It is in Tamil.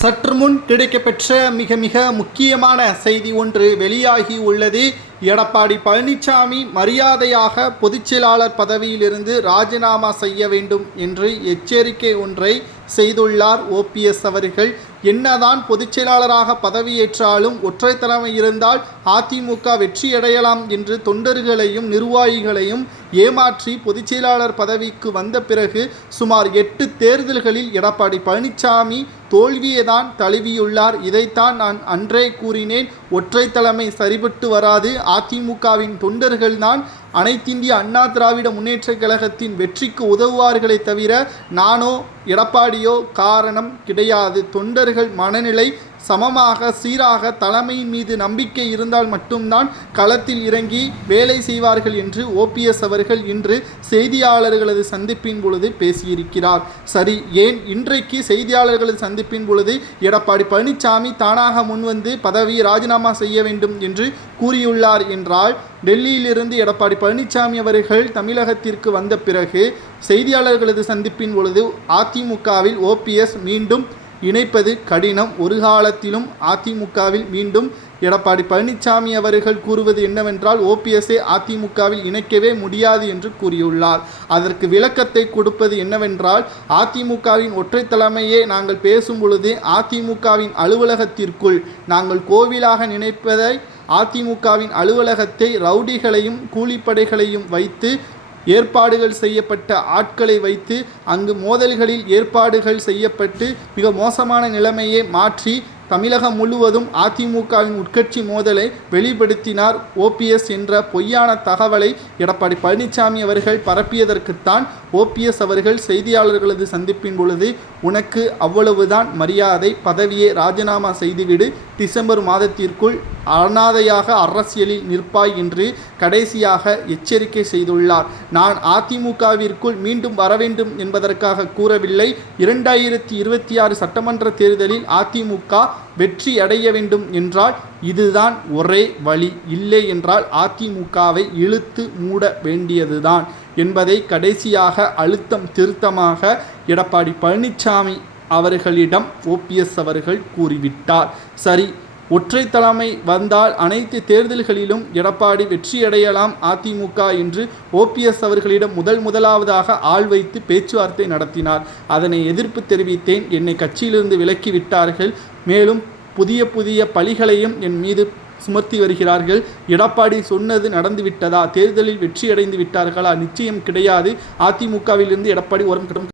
சற்று முன் கிடைக்கப்பெற்ற மிக மிக முக்கியமான செய்தி ஒன்று வெளியாகி உள்ளது. எடப்பாடி பழனிசாமி மரியாதையாக பொதுச்செயலாளர் பதவியிலிருந்து ராஜினாமா செய்ய வேண்டும் என்று எச்சரிக்கை ஒன்றை செய்துள்ளார் ஓபிஎஸ் அவர்கள். என்னதான் பொதுச் செயலாளராக பதவியேற்றாலும் ஒற்றை தலைமை இருந்தால் அதிமுக வெற்றியடையலாம் என்று தொண்டர்களையும் நிர்வாகிகளையும் ஏமாற்றி பொதுச் செயலாளர் பதவிக்கு வந்த பிறகு சுமார் எட்டு தேர்தல்களில் எடப்பாடி பழனிசாமி தோல்வியை தான் தழுவியுள்ளார். இதைத்தான் நான் அன்றே கூறினேன். ஒற்றை தலைமை சரிபட்டு வராது. அதிமுகவின் தொண்டர்கள்தான் அனைத்திந்திய அண்ணா திராவிட முன்னேற்றக் கழகத்தின் வெற்றிக்கு உதவுவார்களே தவிர நானோ எடப்பாடியோ காரணம் கிடையாது. தொண்டர்கள் மனநிலை சமமாக சீராக தலைமையின் மீது நம்பிக்கை இருந்தால் மட்டும்தான் களத்தில் இறங்கி வேலை செய்வார்கள் என்று ஓபிஎஸ் அவர்கள் இன்று செய்தியாளர்களது சந்திப்பின் பொழுது பேசியிருக்கிறார். சரி ஏன் இன்றைக்கு செய்தியாளர்களது சந்திப்பின் பொழுது எடப்பாடி பழனிசாமி தானாக முன்வந்து பதவியை ராஜினாமா செய்ய வேண்டும் என்று கூறியுள்ளார் என்றால் டெல்லியிலிருந்து எடப்பாடி பழனிசாமி அவர்கள் தமிழகத்திற்கு வந்த பிறகு செய்தியாளர்களது சந்திப்பின் பொழுது அதிமுகவில் ஓபிஎஸ் மீண்டும் இணைப்பது கடினம். ஒரு காலத்திலும் அதிமுகவில் மீண்டும் எடப்பாடி பழனிசாமி அவர்கள் கூறுவது என்னவென்றால் ஓபிஎஸ்ஐ அதிமுகவில் இணைக்கவே முடியாது என்று கூறியுள்ளார். அதற்கு விளக்கத்தை கொடுப்பது என்னவென்றால் அதிமுகவின் ஒற்றை தலைமையே நாங்கள் பேசும் பொழுது அதிமுகவின் அலுவலகத்திற்குள் நாங்கள் கோவிலாக நினைப்பதை அதிமுகவின் அலுவலகத்தை ரவுடிகளையும் கூலிப்படைகளையும் வைத்து ஏற்பாடுகள் செய்யப்பட்ட ஆட்களை வைத்து அங்கு மோதல்களில் ஏற்பாடுகள் செய்யப்பட்டு மிக மோசமான நிலைமையை மாற்றி தமிழகம் முழுவதும் அதிமுகவின் உட்கட்சி மோதலை வெளிப்படுத்தினார் ஓபிஎஸ் என்ற பொய்யான தகவலை எடப்பாடி பழனிசாமி அவர்கள் பரப்பியதற்குத்தான் ஓபிஎஸ் அவர்கள் செய்தியாளர்களது சந்திப்பின் பொழுது உனக்கு அவ்வளவுதான் மரியாதை பதவியை ராஜினாமா செய்துவிடு. டிசம்பர் மாதத்திற்குள் அனாதையாக அரசியலில் நிற்பாய் என்று கடைசியாக எச்சரிக்கை செய்துள்ளார். நான் அதிமுகவிற்குள் மீண்டும் வர வேண்டும் என்பதற்காக கூறவில்லை. இரண்டாயிரத்தி இருபத்தி ஆறு சட்டமன்ற தேர்தலில் அதிமுக வெற்றி அடைய வேண்டும் என்றால் இதுதான் ஒரே வழி. இல்லை என்றால் அதிமுகவை இழுத்து மூட வேண்டியதுதான் என்பதை கடைசியாக அழுத்தம் திருத்தமாக எடப்பாடி பழனிசாமி அவர்களிடம் ஓபிஎஸ் அவர்கள் கூறிவிட்டார். சரி ஒற்றை தலைமை வந்தால் அனைத்து தேர்தல்களிலும் எடப்பாடி வெற்றியடையலாம் அதிமுக என்று ஓபிஎஸ் அவர்களிடம் முதல் முதலாவதாக ஆள் வைத்து பேச்சுவார்த்தை நடத்தினார். அதனை எதிர்ப்பு தெரிவித்தேன். என்னை கட்சியிலிருந்து விலக்கி விட்டார்கள் மேலும் புதிய புதிய பழிகளையும் என் மீது சுமத்தி வருகிறார்கள். எடப்பாடி சொன்னது நடந்து விட்டதா தேர்தலில் வெற்றியடைந்து விட்டார்களா? நிச்சயம் கிடையாது. அதிமுகவிலிருந்து எடப்பாடி உரம் கிடம்